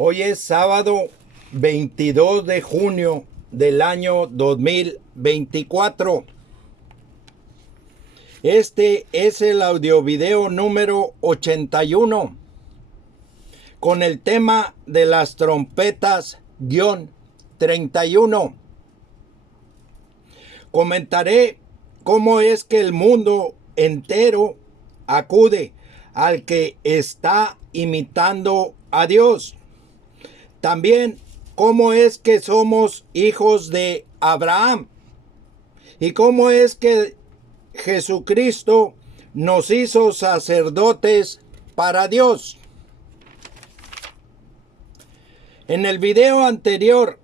Hoy es sábado 22 de junio del año 2024. Este es el audiovideo número 81 con el tema de las trompetas-31. Comentaré cómo es que el mundo entero acude al que está imitando a Dios. También cómo es que somos hijos de Abraham y cómo es que Jesucristo nos hizo sacerdotes para Dios. En el video anterior,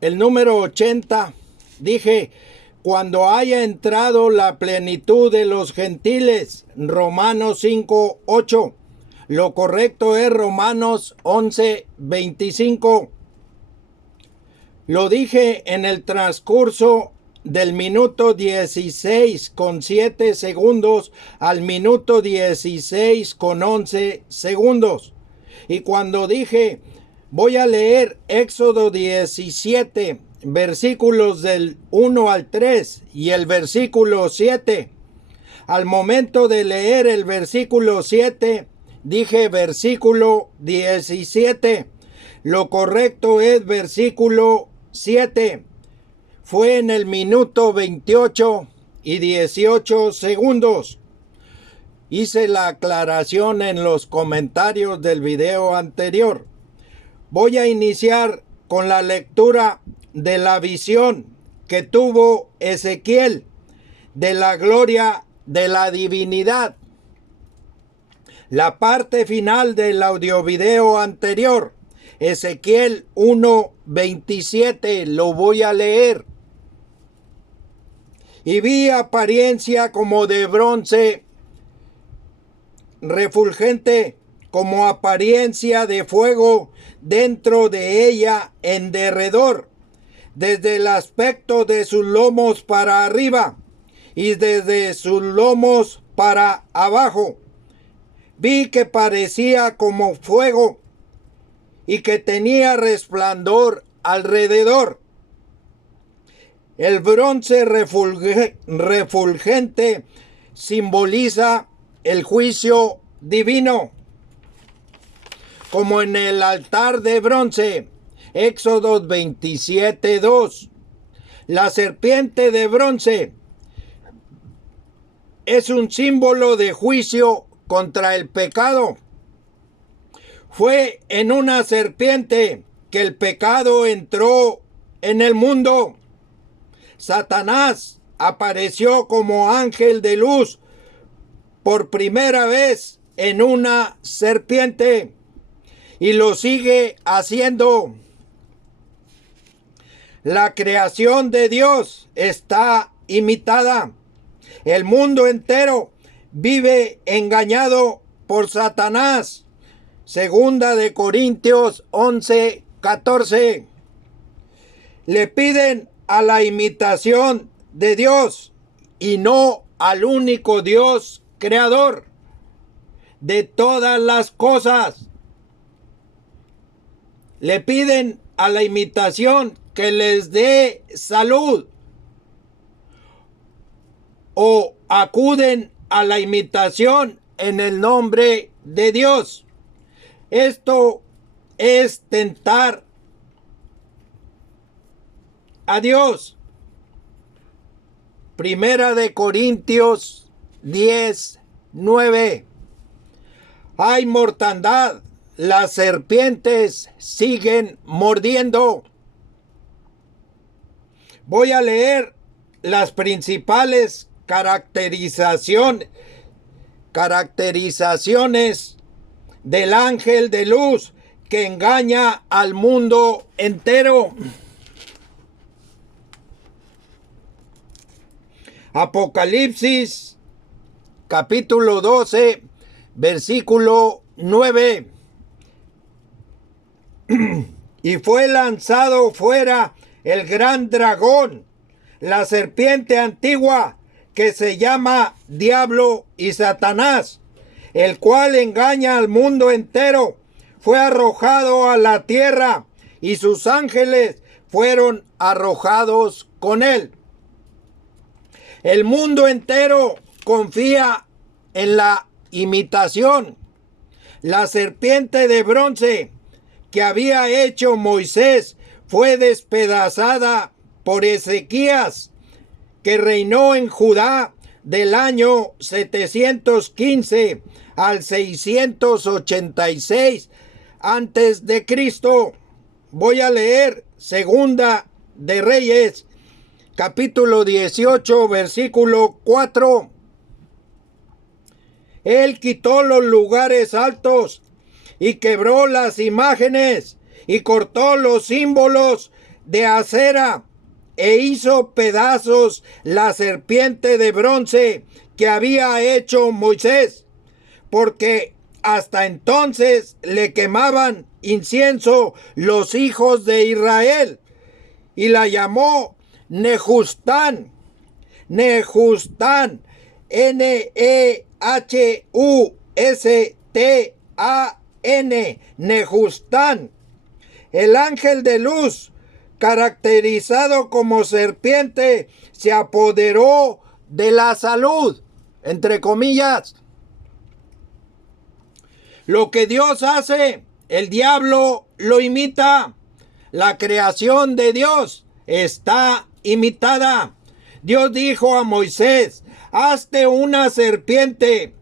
el número 80, dije: cuando haya entrado la plenitud de los gentiles, Romanos 5:8. Lo correcto es Romanos 11:25. Lo dije en el transcurso del minuto 16:7 al minuto 16:11. Y cuando dije: voy a leer Éxodo 17, versículos del 1 al 3 y el versículo 7. Al momento de leer el versículo 7, dije versículo 17. Lo correcto es versículo 7. Fue en el minuto 28 y 18 segundos. Hice la aclaración en los comentarios del video anterior. Voy a iniciar con la lectura de la visión que tuvo Ezequiel de la gloria de la divinidad. La parte final del audiovideo anterior, Ezequiel 1:27, lo voy a leer. Y vi apariencia como de bronce refulgente, como apariencia de fuego dentro de ella en derredor, desde el aspecto de sus lomos para arriba y desde sus lomos para abajo. Vi que parecía como fuego y que tenía resplandor alrededor. El bronce refulgente simboliza el juicio divino, como en el altar de bronce, Éxodo 27:2. La serpiente de bronce es un símbolo de juicio contra el pecado. Fue en una serpiente que el pecado entró en el mundo. Satanás apareció como ángel de luz por primera vez en una serpiente y lo sigue haciendo. La creación de Dios está imitada. El mundo entero vive engañado por Satanás. Segunda de Corintios 11:14. Le piden a la imitación de Dios y no al único Dios creador de todas las cosas. Le piden a la imitación que les dé salud, o acuden a la imitación en el nombre de Dios. Esto es tentar a Dios. Primera de Corintios 10:9. Hay mortandad, las serpientes siguen mordiendo. Voy a leer las principales caracterizaciones del ángel de luz que engaña al mundo entero. Apocalipsis capítulo 12, versículo 9. Y fue lanzado fuera el gran dragón, la serpiente antigua, que se llama Diablo y Satanás, el cual engaña al mundo entero. fue arrojado a la tierra y sus ángeles fueron arrojados con él. El mundo entero confía en la imitación. La serpiente de bronce que había hecho Moisés fue despedazada por Ezequías, que reinó en Judá del año 715 al 686 antes de Cristo. Voy a leer Segunda de Reyes, capítulo 18, versículo 4. Él quitó los lugares altos y quebró las imágenes y cortó los símbolos de acera e hizo pedazos la serpiente de bronce que había hecho Moisés, porque hasta entonces le quemaban incienso los hijos de Israel, y la llamó Nehustán, Nehustán, Nehustán, Nehustán. El ángel de luz, caracterizado como serpiente, se apoderó de la salud, entre comillas. Lo que Dios hace, el diablo lo imita. La creación de Dios está imitada. Dios dijo a Moisés: hazte una serpiente.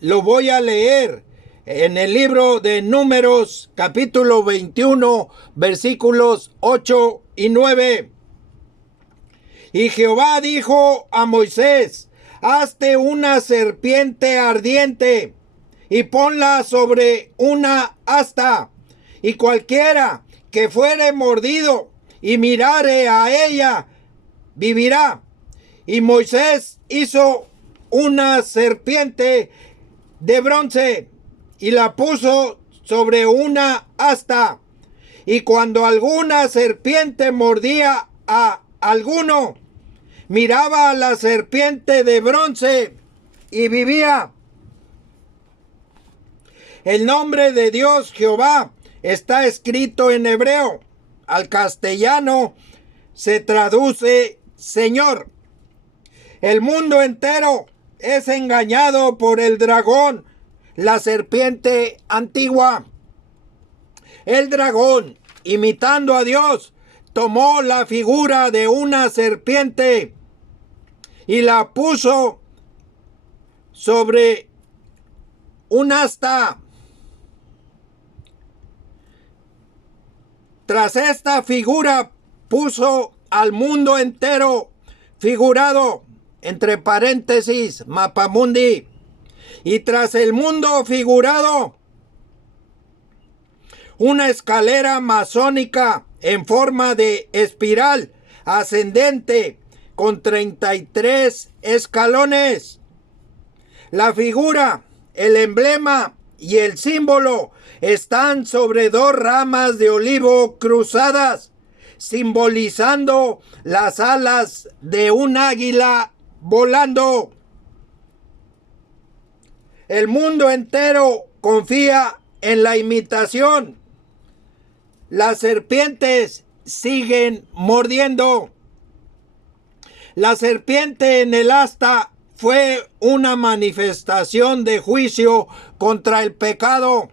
Lo voy a leer en el libro de Números, capítulo 21, versículos 8 y 9. Y Jehová dijo a Moisés: hazte una serpiente ardiente y ponla sobre una asta, y cualquiera que fuere mordido y mirare a ella, vivirá. Y Moisés hizo una serpiente de bronce y la puso sobre una asta. Y cuando alguna serpiente mordía a alguno, miraba a la serpiente de bronce y vivía. El nombre de Dios, Jehová, está escrito en hebreo. Al castellano se traduce Señor. El mundo entero es engañado por el dragón, la serpiente antigua. El dragón, imitando a Dios, tomó la figura de una serpiente y la puso sobre un asta. Tras esta figura puso al mundo entero figurado, entre paréntesis, mapamundi. Y tras el mundo figurado, una escalera masónica en forma de espiral ascendente con 33 escalones. La figura, el emblema y el símbolo están sobre dos ramas de olivo cruzadas, simbolizando las alas de un águila volando. El mundo entero confía en la imitación. Las serpientes siguen mordiendo. La serpiente en el asta fue una manifestación de juicio contra el pecado.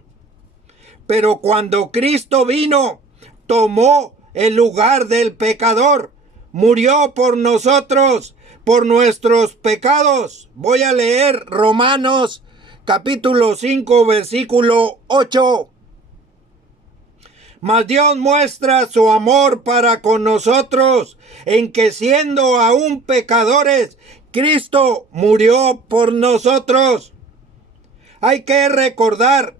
Pero cuando Cristo vino, tomó el lugar del pecador, murió por nosotros, por nuestros pecados. Voy a leer Romanos capítulo 5, versículo 8. Mas Dios muestra su amor para con nosotros, en que siendo aún pecadores, Cristo murió por nosotros. Hay que recordar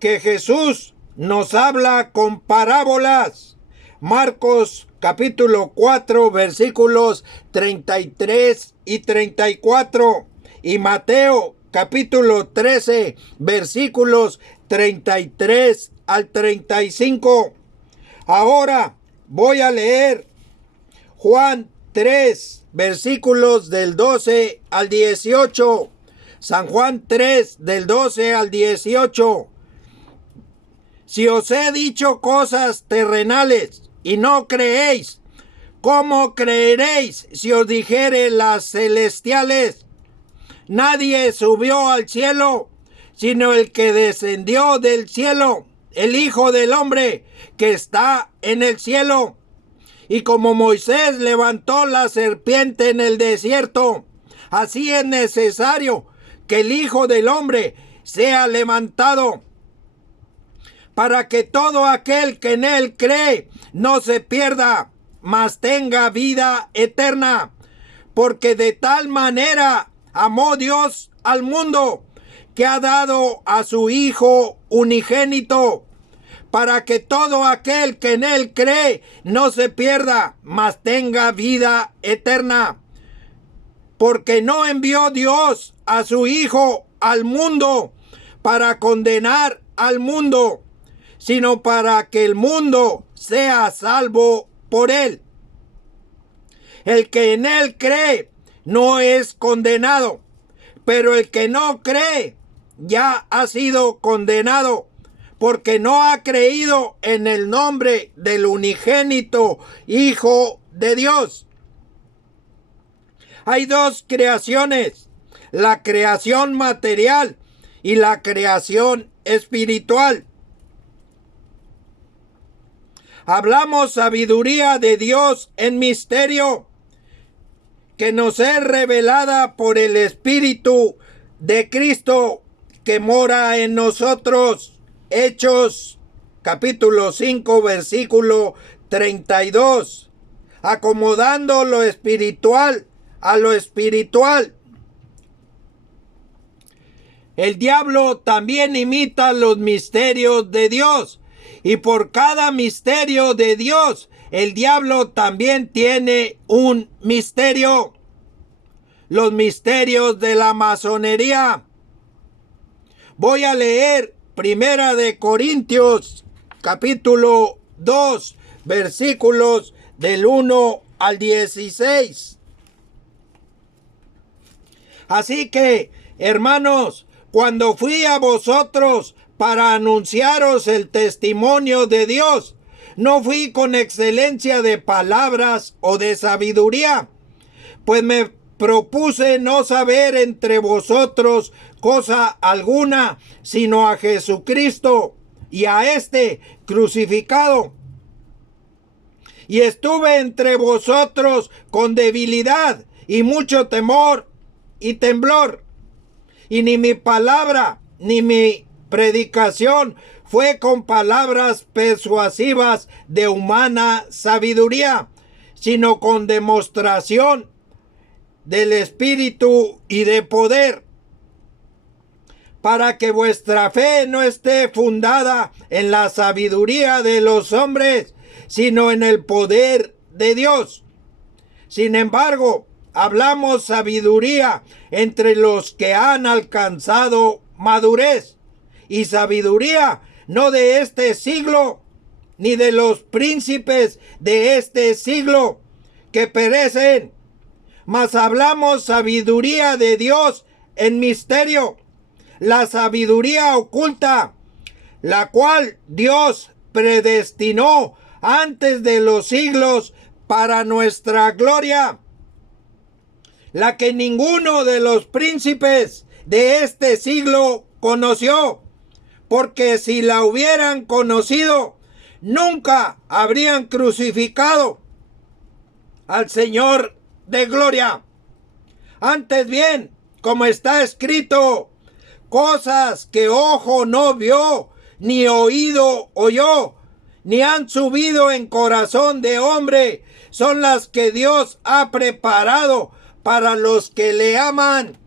que Jesús nos habla con parábolas. Marcos capítulo 4, versículos 33 y 34. Y Mateo capítulo 13, versículos 33 al 35. Ahora voy a leer Juan 3, versículos del 12 al 18. San Juan 3, del 12 al 18. Si os he dicho cosas terrenales y no creéis, ¿cómo creeréis si os dijere las celestiales? Nadie subió al cielo, sino el que descendió del cielo, el Hijo del Hombre, que está en el cielo. Y como Moisés levantó la serpiente en el desierto, así es necesario que el Hijo del Hombre sea levantado, para que todo aquel que en él cree no se pierda, mas tenga vida eterna. Porque de tal manera amó Dios al mundo, que ha dado a su Hijo unigénito, para que todo aquel que en él cree no se pierda, mas tenga vida eterna. Porque no envió Dios a su Hijo al mundo para condenar al mundo, sino para que el mundo sea salvo por él. El que en él cree no es condenado, pero el que no cree ya ha sido condenado, porque no ha creído en el nombre del unigénito Hijo de Dios. Hay dos creaciones, la creación material y la creación espiritual. Hablamos sabiduría de Dios en misterio, que nos es revelada por el Espíritu de Cristo que mora en nosotros. Hechos capítulo 5 versículo 32. Acomodando lo espiritual a lo espiritual. El diablo también imita los misterios de Dios, y por cada misterio de Dios, el diablo también tiene un misterio. Los misterios de la masonería. Voy a leer Primera de Corintios, capítulo 2, versículos del 1 al 16. Así que, hermanos, cuando fui a vosotros para anunciaros el testimonio de Dios, no fui con excelencia de palabras o de sabiduría, pues me propuse no saber entre vosotros cosa alguna, sino a Jesucristo y a este crucificado. Y estuve entre vosotros con debilidad y mucho temor y temblor. Y ni mi palabra ni mi predicación fue con palabras persuasivas de humana sabiduría, sino con demostración del Espíritu y de poder, para que vuestra fe no esté fundada en la sabiduría de los hombres, sino en el poder de Dios. Sin embargo, hablamos sabiduría entre los que han alcanzado madurez, y sabiduría no de este siglo, ni de los príncipes de este siglo que perecen, mas hablamos sabiduría de Dios en misterio, la sabiduría oculta, la cual Dios predestinó antes de los siglos para nuestra gloria, la que ninguno de los príncipes de este siglo conoció, porque si la hubieran conocido, nunca habrían crucificado al Señor de gloria. Antes bien, como está escrito, cosas que ojo no vio, ni oído oyó, ni han subido en corazón de hombre, son las que Dios ha preparado para los que le aman.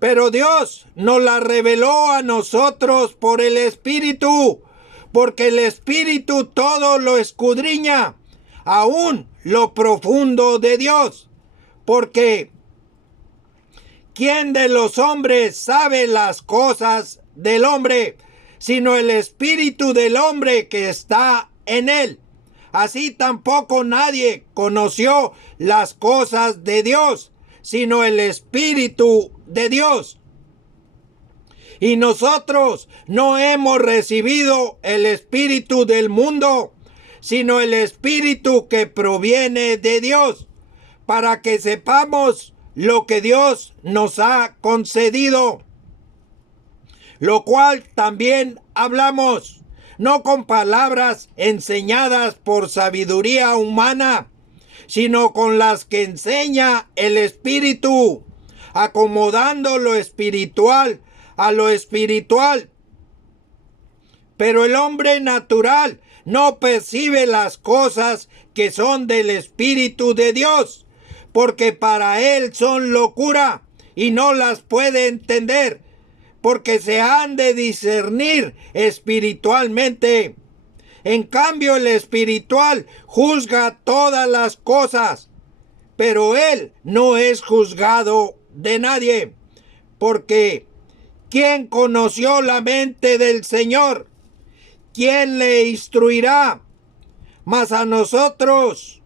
Pero Dios nos la reveló a nosotros por el Espíritu, porque el Espíritu todo lo escudriña, aún lo profundo de Dios. Porque ¿quién de los hombres sabe las cosas del hombre, sino el Espíritu del hombre que está en él? Así tampoco nadie conoció las cosas de Dios, sino el Espíritu de Dios. Y nosotros no hemos recibido el espíritu del mundo, sino el espíritu que proviene de Dios, para que sepamos lo que Dios nos ha concedido, lo cual también hablamos, no con palabras enseñadas por sabiduría humana, sino con las que enseña el Espíritu, acomodando lo espiritual a lo espiritual. Pero el hombre natural no percibe las cosas que son del Espíritu de Dios, porque para él son locura y no las puede entender, porque se han de discernir espiritualmente. En cambio, el espiritual juzga todas las cosas, pero él no es juzgado de nadie, porque ¿quién conoció la mente del Señor? ¿Quién le instruirá? Mas nosotros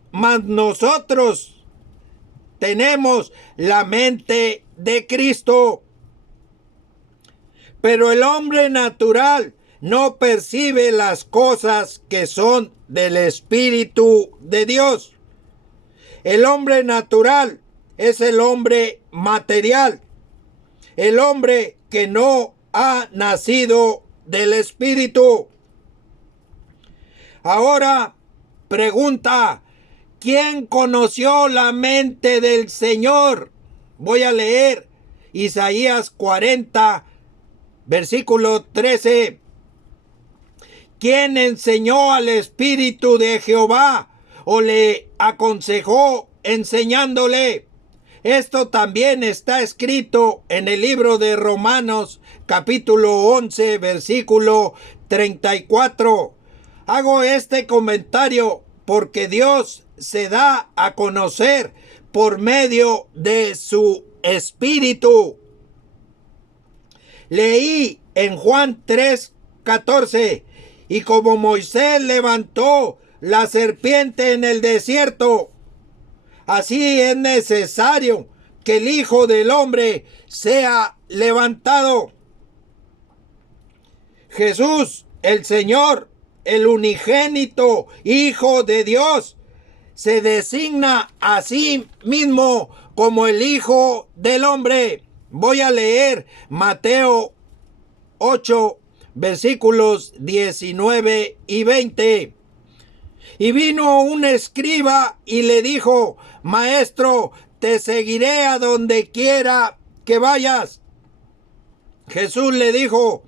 tenemos la mente de Cristo. Pero el hombre natural no percibe las cosas que son del Espíritu de Dios. El hombre natural es el hombre material, el hombre que no ha nacido del Espíritu. Ahora pregunta, ¿quién conoció la mente del Señor? Voy a leer Isaías 40, versículo 13. ¿Quién enseñó al Espíritu de Jehová o le aconsejó enseñándole? Esto también está escrito en el libro de Romanos, capítulo 11, versículo 34. Hago este comentario porque Dios se da a conocer por medio de su Espíritu. Leí en Juan 3:14, y como Moisés levantó la serpiente en el desierto, así es necesario que el Hijo del Hombre sea levantado. Jesús, el Señor, el unigénito Hijo de Dios, se designa a sí mismo como el Hijo del Hombre. Voy a leer Mateo 8, versículos 19 y 20. Y vino un escriba y le dijo: Maestro, te seguiré a donde quiera que vayas. Jesús le dijo: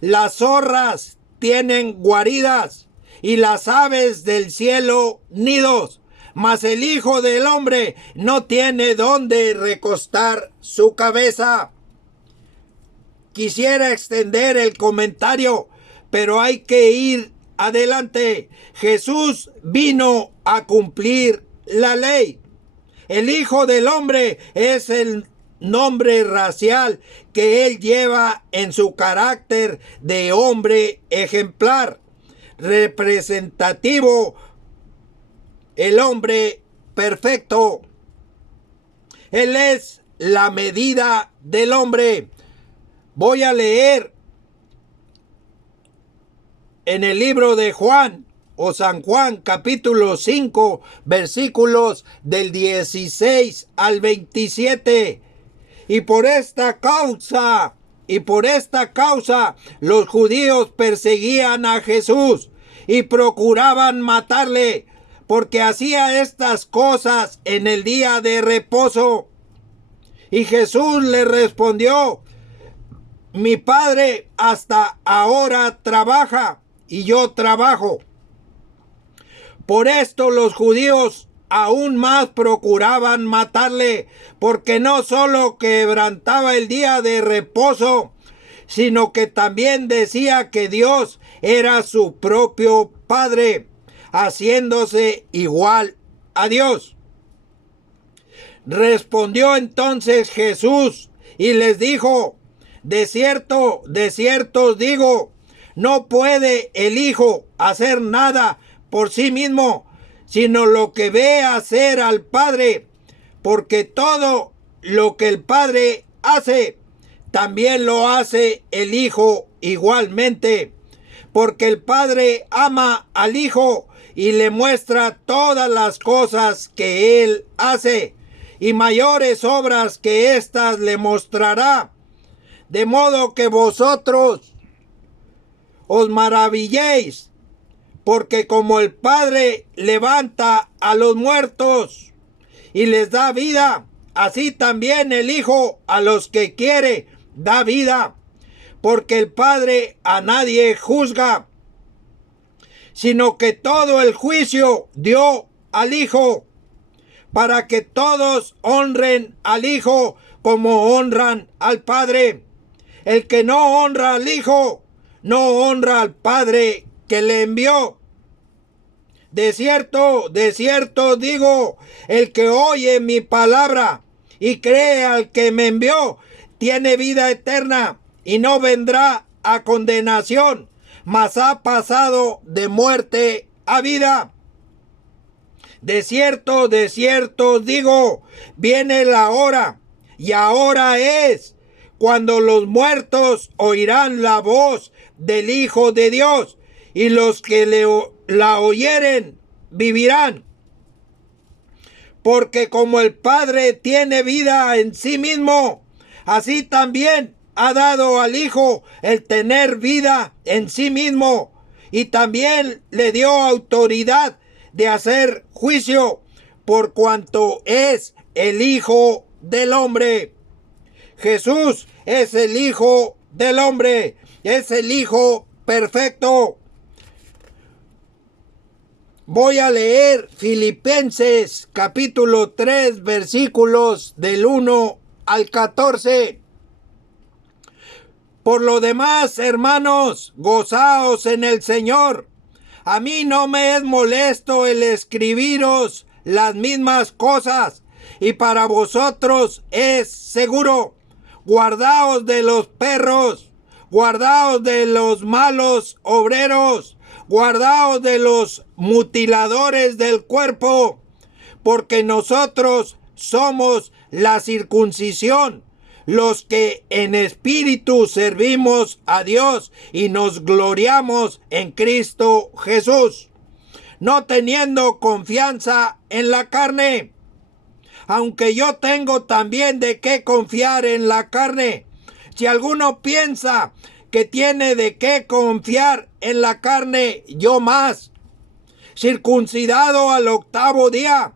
las zorras tienen guaridas y las aves del cielo nidos, mas el Hijo del Hombre no tiene dónde recostar su cabeza. Quisiera extender el comentario, pero hay que ir adelante. Jesús vino a cumplir la ley. El Hijo del Hombre es el nombre racial que él lleva en su carácter de hombre ejemplar, representativo, el hombre perfecto. Él es la medida del hombre. Voy a leer en el libro de Juan o San Juan, capítulo 5, versículos del 16 al 27. Y por esta causa, los judíos perseguían a Jesús y procuraban matarle, porque hacía estas cosas en el día de reposo. Y Jesús le respondió: mi Padre hasta ahora trabaja y yo trabajo. Por esto los judíos aún más procuraban matarle, porque no solo quebrantaba el día de reposo, sino que también decía que Dios era su propio Padre, haciéndose igual a Dios. Respondió entonces Jesús y les dijo: de cierto os digo, no puede el Hijo hacer nada por sí mismo, sino lo que ve hacer al Padre, porque todo lo que el Padre hace, también lo hace el Hijo igualmente, porque el Padre ama al Hijo y le muestra todas las cosas que Él hace, y mayores obras que éstas le mostrará, de modo que vosotros os maravilléis, porque como el Padre levanta a los muertos y les da vida, así también el Hijo a los que quiere da vida, porque el Padre a nadie juzga, sino que todo el juicio dio al Hijo, para que todos honren al Hijo como honran al Padre. El que no honra al Hijo, no honra al Padre que le envió. De cierto digo, el que oye mi palabra y cree al que me envió, tiene vida eterna y no vendrá a condenación, mas ha pasado de muerte a vida. De cierto digo, viene la hora, y ahora es, cuando los muertos oirán la voz del Hijo de Dios, y los que la oyeren vivirán. Porque como el Padre tiene vida en sí mismo, así también ha dado al Hijo el tener vida en sí mismo, y también le dio autoridad de hacer juicio, por cuanto es el Hijo del Hombre. Jesús es el Hijo del Hombre, es el Hijo perfecto. Voy a leer Filipenses capítulo 3, versículos del 1 al 14. Por lo demás, hermanos, gozaos en el Señor. A mí no me es molesto el escribiros las mismas cosas, y para vosotros es seguro. Guardaos de los perros, guardaos de los malos obreros, guardaos de los mutiladores del cuerpo, porque nosotros somos la circuncisión, los que en espíritu servimos a Dios y nos gloriamos en Cristo Jesús, no teniendo confianza en la carne, aunque yo tengo también de qué confiar en la carne. Si alguno piensa que tiene de qué confiar en la carne, yo más, circuncidado al 8º día,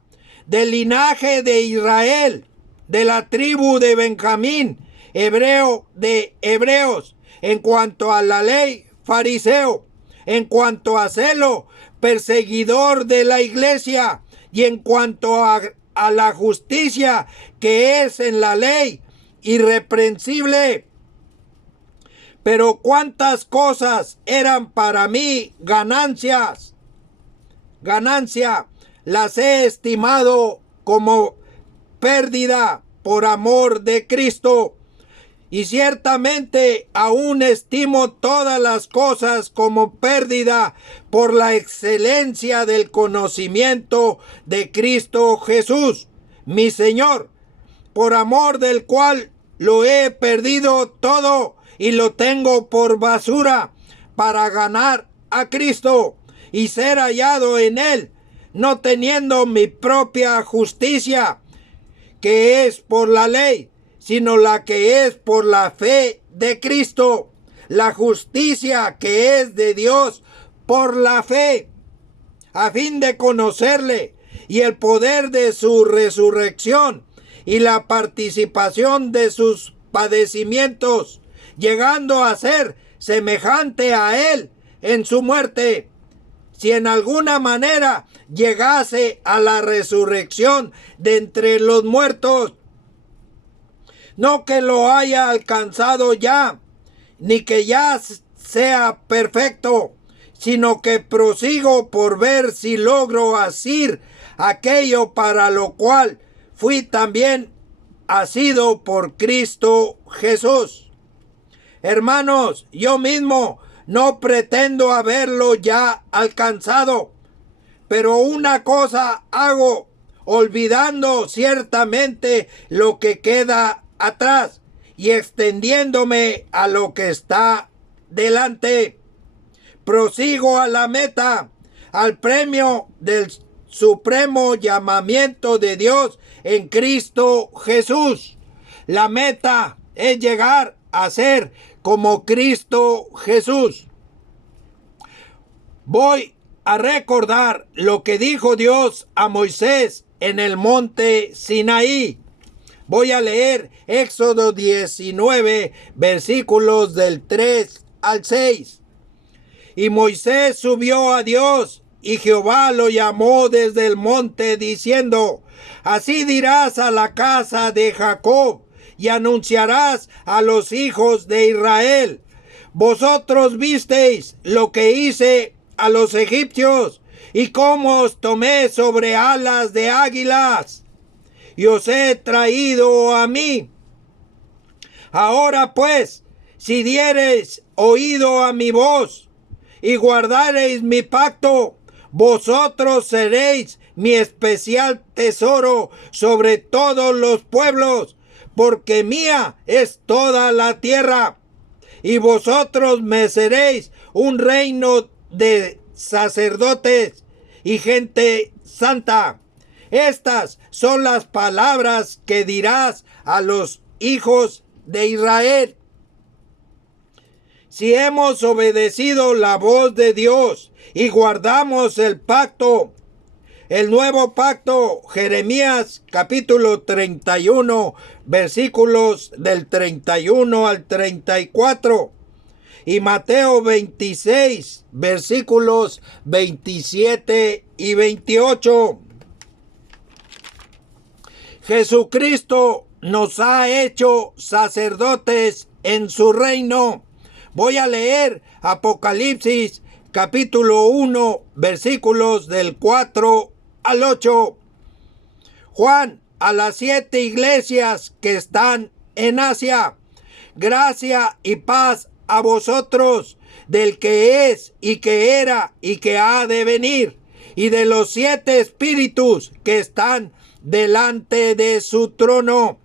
del linaje de Israel, de la tribu de Benjamín, hebreo de hebreos, en cuanto a la ley, fariseo, en cuanto a celo, perseguidor de la iglesia, y en cuanto a la justicia que es en la ley, irreprensible. Pero cuántas cosas eran para mí ganancia, las he estimado como pérdida por amor de Cristo. Y ciertamente aún estimo todas las cosas como pérdida por la excelencia del conocimiento de Cristo Jesús, mi Señor, por amor del cual lo he perdido todo y lo tengo por basura para ganar a Cristo y ser hallado en Él, no teniendo mi propia justicia, que es por la ley, sino la que es por la fe de Cristo, la justicia que es de Dios por la fe, a fin de conocerle y el poder de su resurrección y la participación de sus padecimientos, llegando a ser semejante a Él en su muerte, si en alguna manera llegase a la resurrección de entre los muertos. No que lo haya alcanzado ya, ni que ya sea perfecto, sino que prosigo por ver si logro asir aquello para lo cual fui también asido por Cristo Jesús. Hermanos, yo mismo no pretendo haberlo ya alcanzado, pero una cosa hago, olvidando ciertamente lo que queda atrás y extendiéndome a lo que está delante. Prosigo a la meta, al premio del supremo llamamiento de Dios en Cristo Jesús. La meta es llegar a ser como Cristo Jesús. Voy a recordar lo que dijo Dios a Moisés en el monte Sinaí. Voy a leer Éxodo 19, versículos del 3 al 6. Y Moisés subió a Dios, y Jehová lo llamó desde el monte, diciendo: Así dirás a la casa de Jacob, y anunciarás a los hijos de Israel: Vosotros visteis lo que hice a los egipcios, y cómo os tomé sobre alas de águilas, y os he traído a mí. Ahora pues, si diereis oído a mi voz, y guardareis mi pacto, vosotros seréis mi especial tesoro sobre todos los pueblos, porque mía es toda la tierra, y vosotros me seréis un reino de sacerdotes y gente santa. Estas son las palabras que dirás a los hijos de Israel. Si hemos obedecido la voz de Dios y guardamos el pacto, el nuevo pacto, Jeremías capítulo 31, versículos del 31 al 34, y Mateo 26, versículos 27 y 28. Jesucristo nos ha hecho sacerdotes en su reino. Voy a leer Apocalipsis capítulo 1, versículos del 4 al 8. Juan, a las 7 iglesias que están en Asia, gracia y paz a vosotros, del que es y que era y que ha de venir, y de los 7 espíritus que están delante de su trono,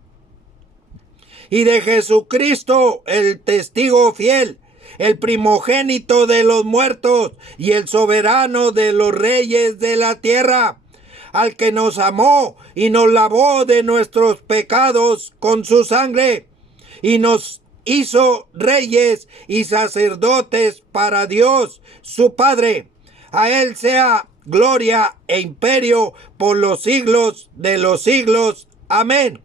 y de Jesucristo, el testigo fiel, el primogénito de los muertos y el soberano de los reyes de la tierra, al que nos amó y nos lavó de nuestros pecados con su sangre, y nos hizo reyes y sacerdotes para Dios su Padre. A él sea gloria e imperio por los siglos de los siglos. Amén.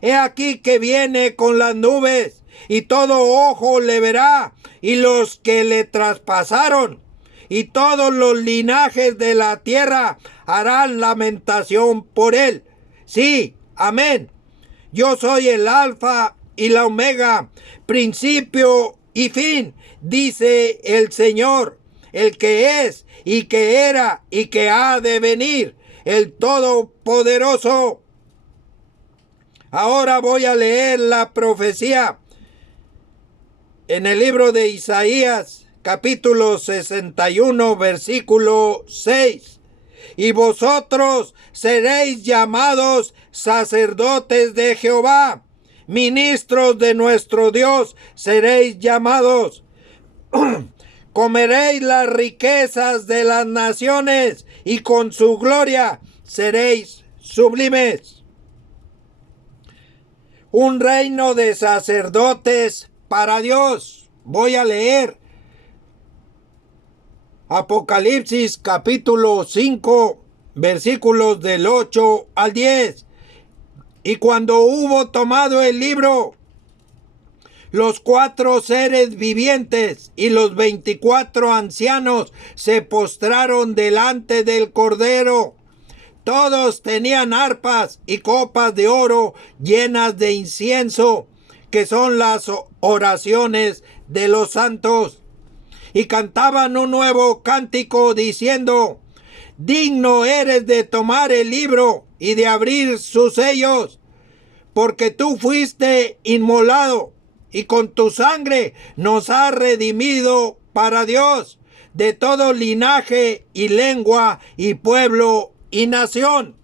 He aquí que viene con las nubes, y todo ojo le verá, y los que le traspasaron, y todos los linajes de la tierra harán lamentación por él. Sí, amén. Yo soy el Alfa y la Omega, principio y fin, dice el Señor, el que es y que era y que ha de venir, el Todopoderoso. Ahora voy a leer la profecía en el libro de Isaías, capítulo 61, versículo 6. Y vosotros seréis llamados sacerdotes de Jehová, ministros de nuestro Dios seréis llamados. Comeréis las riquezas de las naciones, y con su gloria seréis sublimes. Un reino de sacerdotes para Dios. Voy a leer Apocalipsis capítulo 5, versículos del 8 al 10. Y cuando hubo tomado el libro, los 4 seres vivientes y los 24 ancianos se postraron delante del Cordero. Todos tenían arpas y copas de oro llenas de incienso, que son las oraciones de los santos. Y cantaban un nuevo cántico diciendo: digno eres de tomar el libro y de abrir sus sellos, porque tú fuiste inmolado, y con tu sangre nos has redimido para Dios, de todo linaje y lengua y pueblo y nación.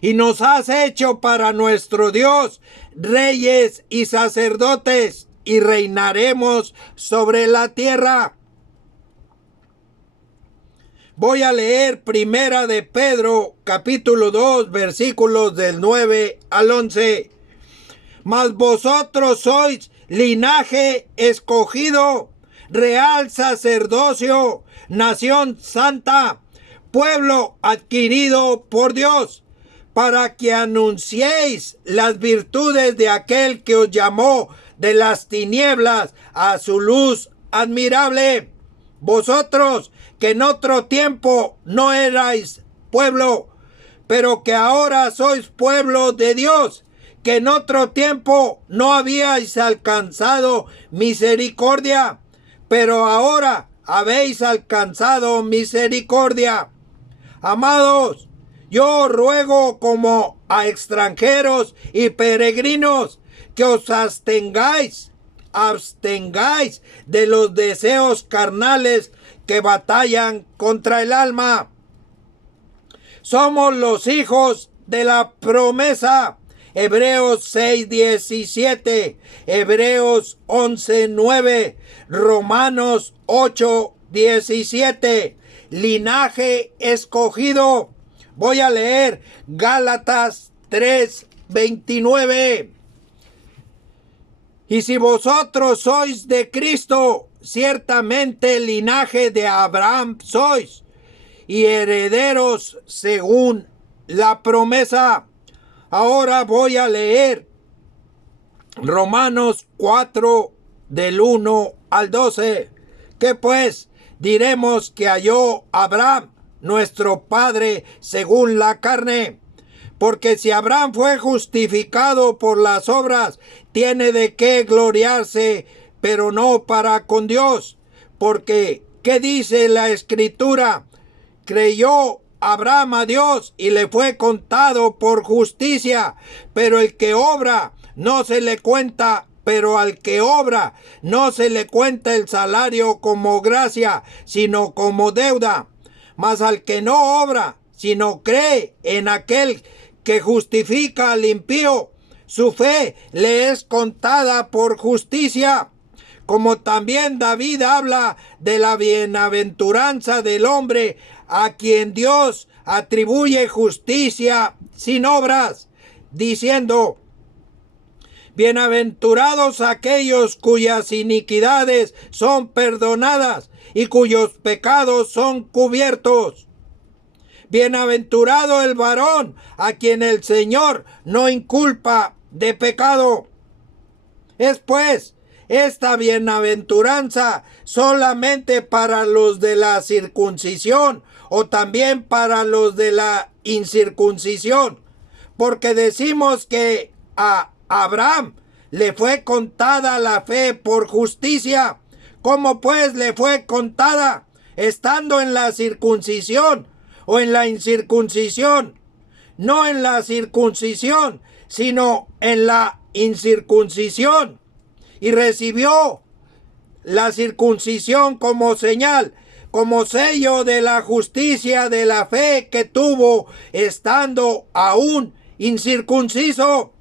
y nos has hecho para nuestro Dios reyes y sacerdotes, y reinaremos sobre la tierra. Voy a leer Primera de Pedro, capítulo 2, versículos del 9 al 11. Mas vosotros sois linaje escogido, real sacerdocio, nación santa, pueblo adquirido por Dios, para que anunciéis las virtudes de aquel que os llamó de las tinieblas a su luz admirable. Vosotros que en otro tiempo no erais pueblo, pero que ahora sois pueblo de Dios, que en otro tiempo no habíais alcanzado misericordia, pero ahora habéis alcanzado misericordia. Amados, yo ruego como a extranjeros y peregrinos que os abstengáis de los deseos carnales que batallan contra el alma. Somos los hijos de la promesa. Hebreos 6:17, Hebreos 11:9, Romanos 8:17, linaje escogido. Voy a leer Gálatas 3:29. Y si vosotros sois de Cristo, ciertamente linaje de Abraham sois, y herederos según la promesa. Ahora voy a leer Romanos 4 del 1 al 12. ¿Qué pues diremos que halló Abraham, nuestro padre, según la carne? Porque si Abraham fue justificado por las obras, tiene de qué gloriarse, pero no para con Dios. Porque, ¿qué dice la Escritura? Creyó Abraham a Dios y le fue contado por justicia, pero el que obra no se le cuenta, pero al que obra no se le cuenta el salario como gracia, sino como deuda. Mas al que no obra, sino cree en aquel que justifica al impío, su fe le es contada por justicia. Como también David habla de la bienaventuranza del hombre a quien Dios atribuye justicia sin obras, diciendo: bienaventurados aquellos cuyas iniquidades son perdonadas y cuyos pecados son cubiertos. Bienaventurado el varón a quien el Señor no inculpa de pecado. Es pues esta bienaventuranza solamente para los de la circuncisión o también para los de la incircuncisión, porque decimos que a Abraham le fue contada la fe por justicia. ¿Cómo pues le fue contada? ¿Estando en la circuncisión o en la incircuncisión? No en la circuncisión, sino en la incircuncisión. Y recibió la circuncisión como señal, como sello de la justicia de la fe que tuvo estando aún incircunciso,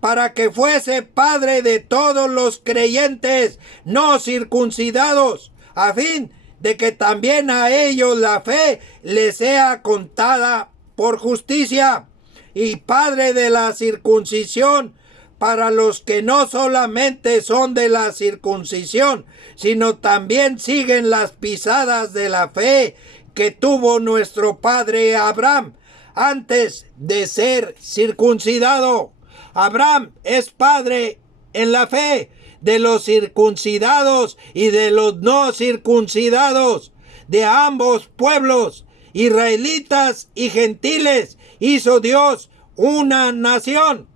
para que fuese padre de todos los creyentes no circuncidados, a fin de que también a ellos la fe les sea contada por justicia, y padre de la circuncisión para los que no solamente son de la circuncisión, sino también siguen las pisadas de la fe que tuvo nuestro padre Abraham antes de ser circuncidado. Abraham es padre en la fe de los circuncidados y de los no circuncidados, de ambos pueblos, israelitas y gentiles, hizo Dios una nación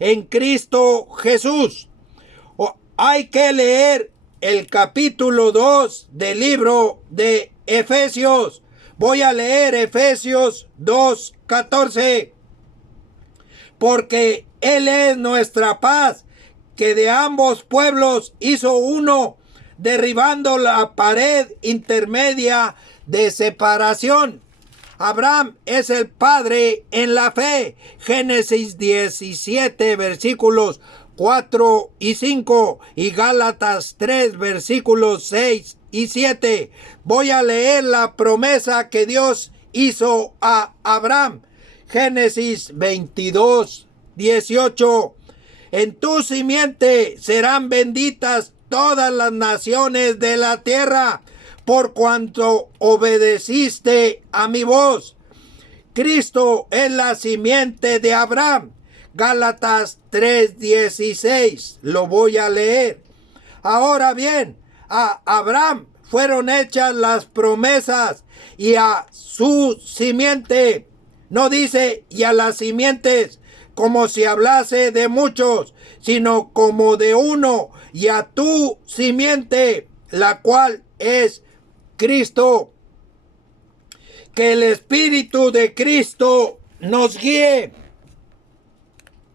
en Cristo Jesús. Hay que leer el capítulo 2 del libro de Efesios. Voy a leer Efesios 2:14. Porque Él es nuestra paz, que de ambos pueblos hizo uno, derribando la pared intermedia de separación, Abraham es el padre en la fe. Génesis 17, versículos 4 y 5 y Gálatas 3, versículos 6 y 7. Voy a leer la promesa que Dios hizo a Abraham. Génesis 22, 18. En tu simiente serán benditas todas las naciones de la tierra, por cuanto obedeciste a mi voz. Cristo es la simiente de Abraham. Gálatas 3:16. Lo voy a leer. Ahora bien, a Abraham fueron hechas las promesas y a su simiente. No dice y a las simientes como si hablase de muchos, sino como de uno, y a tu simiente, la cual es Cristo. Que el Espíritu de Cristo nos guíe.